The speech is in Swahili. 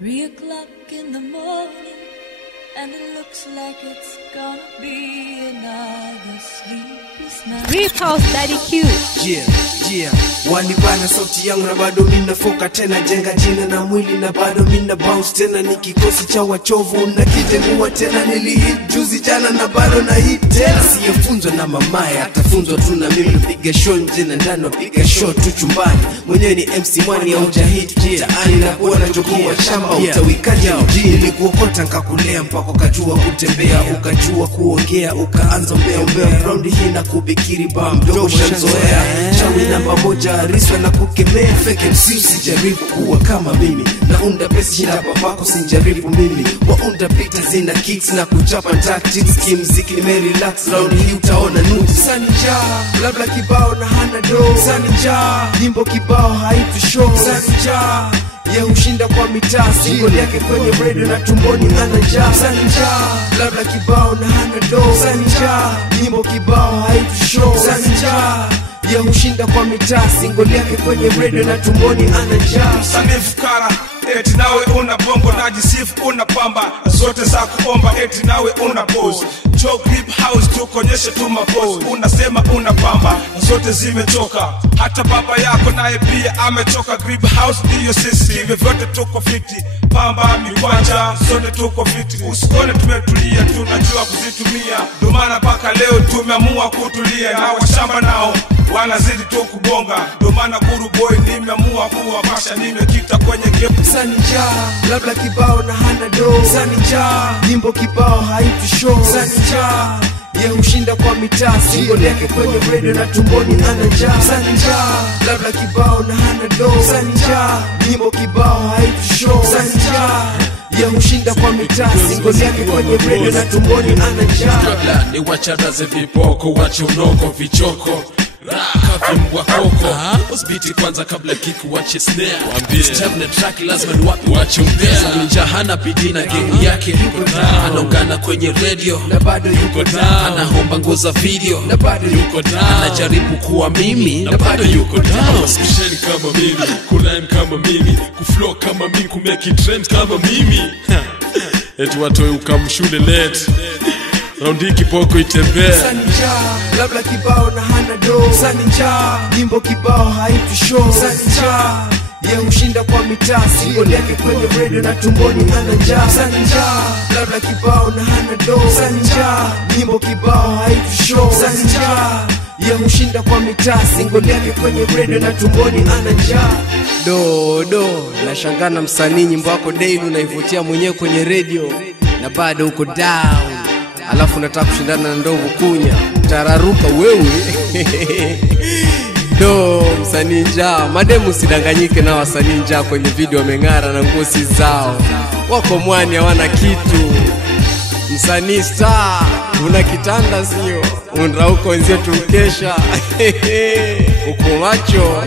3 o'clock in the morning, and it looks like it's gonna be another sleepless night. Rip House Daddy Q. Yeah, wanibana sauti yangu na bado mina foka tena, jenga jina na mwili na bado mina bounce tena, ni kikosi cha wachovu na kitengua tena, nilihit juzi jana na bado na hit tena, siyafunzwa na mamaye atafunzwa tu na mimi, piga show nje na ndani piga show tu chumbani, mwenyewe ni MC Mwani au jahit mtaani na kuona jokuwa shamba utawikaje mjini, nilikuokota nikakulea mpaka ukajua kutembea, ukajua kuongea, ukaanza mbea round hii na kubikiri ba mdogo shanzoea, chawi namba moja riswa na kukemea, fake MC usijaribu kuwa kama mimi, naunda pesa shinda babako sinjaribu mimi, waunda pita zina kicks na kuchapa tactics, kimziki ni relax round hii utaona nuti, sanija labda kibao na hana do, sanija nyimbo kibao haitu show, sanija ya ushinda kwa mitaa, single yake kwenye radio na tumboni anajaa, sanija labda kibao na hana do, sanija nyimbo kibao haitu show, sanija ya ushinda kwa mitaa, single yake kwenye radio na tumboni anajaa. Sanifukara eti nawe una bongo, najisifu una pamba, zote za kuomba eti nawe una pose, Joe Grip House tukonyeshe tu mapose, unasema una pamba, zote zimechoka, hata baba yako naye pia amechoka, Grip House ndiyo sisi, hivi vyote tuko fiti, pamba mikwanja, zote tuko fiti, usikone tumetulia, tunajua kuzitumia, ndio maana mpaka leo tumeamua kutulia, na washamba nao wanazidi tu kubonga, ndio maana Guru Boy nimeamua kuwapasha, nimekita kwenye game. Sanija labda kibao na hana do, sanija nyimbo kibao haitu show, sanija ya ushinda kwa mitaa, single yake kwenye radio na tumboni anajaa, sanija labda kibao na hana do, sanija nyimbo kibao haitu show, sanija ya ushinda kwa mitaa, single yake kwenye radio na tumboni anajaa. Ni wacharaze vipoko, wache unoko vichoko, raka vimbwa koko, usbiti kwanza kabla kiku wache snare, step na track lazima ni wapi wache umbea, ninja hana bidii na game yake, anaungana kwenye radio na bado yuko down, anaomba nguo za video na bado yuko down, anajaribu kuwa mimi na bado yuko down, spesheli kama mimi, kurime kama mimi, kuflow kama mimi, kumeki trend kama mimi, eti watoe ukamshule late raundi kiboko itembea, sanija labda kibao na hana do, sanija nyimbo kibao haitu show, sanija ya ushinda kwa mitaa, single yake kwenye radio na tumboni anajaa, sanija labda kibao na hana do, sanija nyimbo kibao haitu show, sanija ya ushinda kwa mitaa, single yake kwenye radio na tumboni anajaa. Do nashangana msanii nyimbo yako daily unaivutia mwenyewe kwenye radio na bado uko down, alafu nataka kushindana na ndovu kunya, tararuka wewe. Do msanii njaa, mademu sidanganyike na wasanii njaa kwenye video wameng'ara na nguo si zao, wako Mwani hawana kitu, msanii star una kitanda sio, unrauko wenzetu ukesha uko macho.